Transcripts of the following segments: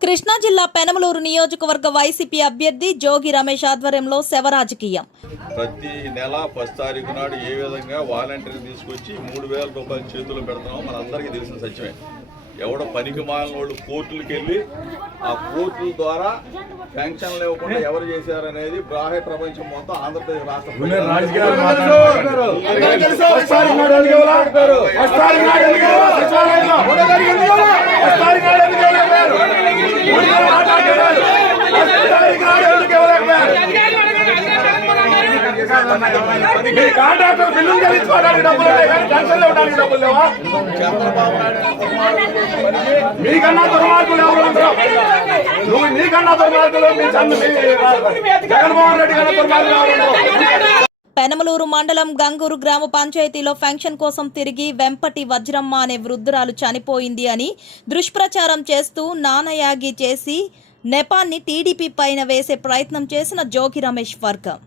కృష్ణా జిల్లా పెనమలూరు నియోజకవర్గ వైసీపీ అభ్యర్థి జోగి రమేష్ ఆధ్వర్యంలో శవరాజకీయం ప్రతి నెల ఫస్ట్ తారీఖు నాడు ఏ విధంగా వాలంటీర్ తీసుకొచ్చి మూడు వేల రూపాయలు చేతులు పెడుతున్నామో మనందరికీ తెలిసిన సత్యమే. ఎవడో పనికి మాలిన వాళ్ళు కోర్టులకు వెళ్ళి ఆ కోర్టుల ద్వారా పెన్షన్లు ఇవ్వకుండా ఎవరు చేశారనేది బాహ్య ప్రపంచం మొత్తం ఆంధ్రప్రదేశ్ రాష్ట్ర ప్రజలు కాంట్రాక్టర్ బిల్లులు చెల్లించుకోవడానికి డబ్బులు కానీ పెన్షన్లు ఇవ్వడానికి డబ్బులు లేవా మీకన్నా దుర్మార్గులు ఎవరు నువ్వు నీకన్నా దుర్మార్గులు మీ చంద్ర జగన్మోహన్ రెడ్డి కన్నా దుర్మార్గులు ఎవరు పెనమలూరు మండలం గంగూరు గ్రామ పంచాయతీలో ఫంక్షన్ కోసం తిరిగి వెంపటి వజ్రమ్మ అనే వృద్ధురాలు చనిపోయింది అని దుష్ప్రచారం చేస్తూ నానయాగి చేసి నెపాన్ని టీడీపీ పైన వేసే ప్రయత్నం చేసిన జోగి రమేష్ వర్గం.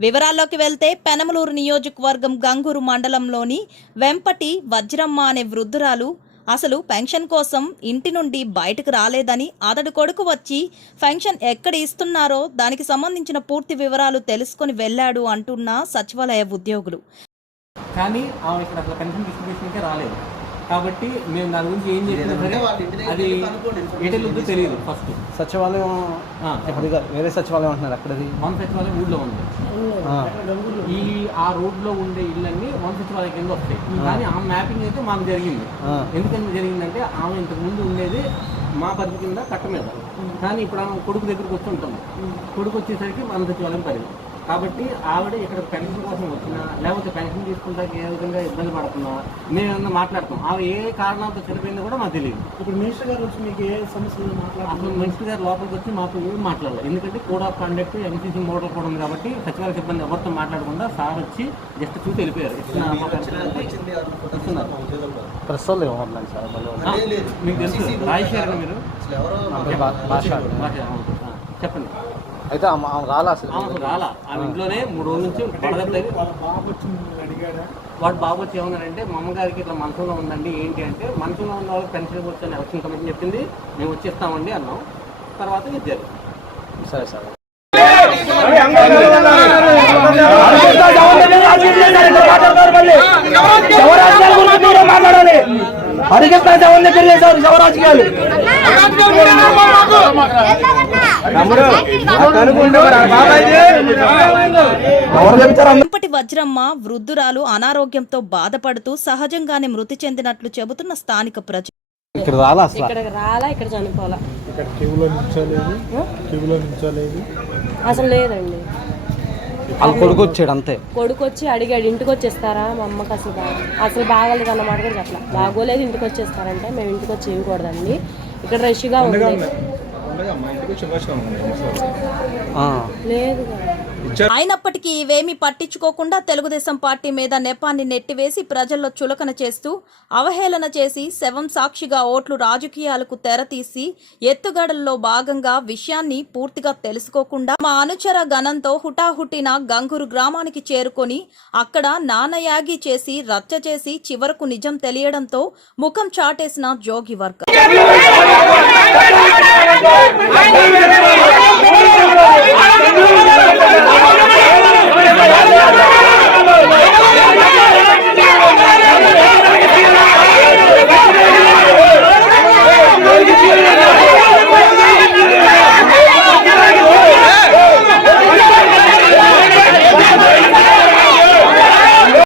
వివరాల్లోకి వెళ్తే పెనమలూరు నియోజకవర్గం గంగూరు మండలంలోని వెంపటి వజ్రమ్మ అనే వృద్ధురాలు అసలు పెన్షన్ కోసం ఇంటి నుండి బయటకు రాలేదని అతడు కొడుకు వచ్చి పెన్షన్ ఎక్కడ ఇస్తున్నారో దానికి సంబంధించిన పూర్తి వివరాలు తెలుసుకొని వెళ్ళాడు అంటున్న సచివాలయ ఉద్యోగులు. కానీ ఆమె ఇక్కడ అసలు పెన్షన్ డిస్ట్రిబ్యూషన్కే రాలేదు. కాబట్టి మేము దాని గురించి ఏం చేసినా సరే అది ఎటెళ్ళొద్దో తెలియదు ఫస్ట్ సచివాలయం ఆ, అది కాదు, వేరే సచివాలయం అంటున్నారు అక్కడది వన్ సచివాలయం ఊళ్ళో ఉంది. ఆ, ఈ ఆ రోడ్లో ఉండే ఇళ్ళన్నీ వన్ సచివాలయం కింద వస్తాయి. కానీ ఆ మ్యాపింగ్ అయితే మాకు జరిగింది. ఆ. ఎందుకని జరిగిందంటే ఆమె ఇంతకు ముందు ఉండేది మా పరిధి కింద కట్ట మీద. కానీ ఇప్పుడు ఆమె కొడుకు దగ్గరికి వచ్చి ఉంటుంది. కొడుకు వచ్చేసరికి వన్ సచివాలయం పరిధి. కాబట్టి ఆవిడ ఇక్కడ పెన్షన్ కోసం వచ్చినా లేకపోతే పెన్షన్ తీసుకుంటానికి ఏ విధంగా ఇబ్బంది పడుతున్నా మేము ఏమన్నా మాట్లాడుతాం. ఆమె ఏ కారణాలతో చనిపోయిందో కూడా మాకు తెలియదు. ఇప్పుడు మినిస్టర్ గారు వచ్చి మీకు ఏ సమస్యలు మాట్లాడారు అసలు మినిస్టర్ గారు లోపలికి వచ్చి మాకు ఏం మాట్లాడలేదు. ఎందుకంటే code of conduct MCC model కూడా ఉంది కాబట్టి సచివాలయ సిబ్బంది ఎవరితో మాట్లాడకుండా సార్ వచ్చి జస్ట్ చూసి వెళ్ళిపోయారు. మీకు తెలుసు. రాజశేఖర్ మీరు? చెప్పండి. అయితే ఆమె రాలా అసలు ఆమె రాలా ఆమె ఇంట్లోనే మూడు రోజుల నుంచి అడిగాడా వాడు బాబు వచ్చి ఏమన్నారంటే మా అమ్మగారికి ఇట్లా మనసులో ఉందండి ఏంటి అంటే మనసులో ఉన్న వాళ్ళకి పెన్షన్ వచ్చాను ఎలక్షన్ కమిషన్ చెప్పింది మేము వచ్చేస్తామండి అన్నాం తర్వాత ఇచ్చారు సరే సరే పరిగెత్తా జగన్ దగ్గర చేశారు శివరాజకీయాలు వెంపటి వజ్రమ్మ వృద్ధురాలు అనారోగ్యంతో బాధపడుతూ సహజంగానే మృతి చెందినట్లు చెబుతున్న స్థానిక ప్రజలు ఇక్కడ రాలా అసలు? ఇక్కడికి రాలా ఇక్కడ చనిపోలా. ఇక్కడ క్యూలో నిల్చోలేదు. క్యూలో నిల్చోలేదు. అసలు లేదండి. వాళ్ళ కొడుకు వచ్చాడు అంతే. కొడుకు వచ్చి అడిగాడు ఇంటికి వచ్చేస్తారా? మా అమ్మకి అసలు బాగా అసలు బాగాలేదు అన్నమాట కూడా చెప్పలా. బాగోలేదు ఇంటికి వచ్చేస్తారంటే. మేము ఇంటికి వచ్చి చేయకూడదండి ఇక్కడ రష్గా ఉంది. అయినప్పటికీ ఇవేమీ పట్టించుకోకుండా తెలుగుదేశం పార్టీ మీద నెపాన్ని నెట్టివేసి ప్రజల్లో చులకన చేస్తూ అవహేళన చేసి శవం సాక్షిగా ఓట్లు రాజకీయాలకు తెరతీసి ఎత్తుగడల్లో భాగంగా విషయాన్ని పూర్తిగా తెలుసుకోకుండా మా అనుచర గణంతో హుటాహుటిన గంగూరు గ్రామానికి చేరుకొని అక్కడ నానయాగి చేసి రచ్చ చేసి చివరకు నిజం తెలియడంతో ముఖం చాటేసిన జోగి వర్గ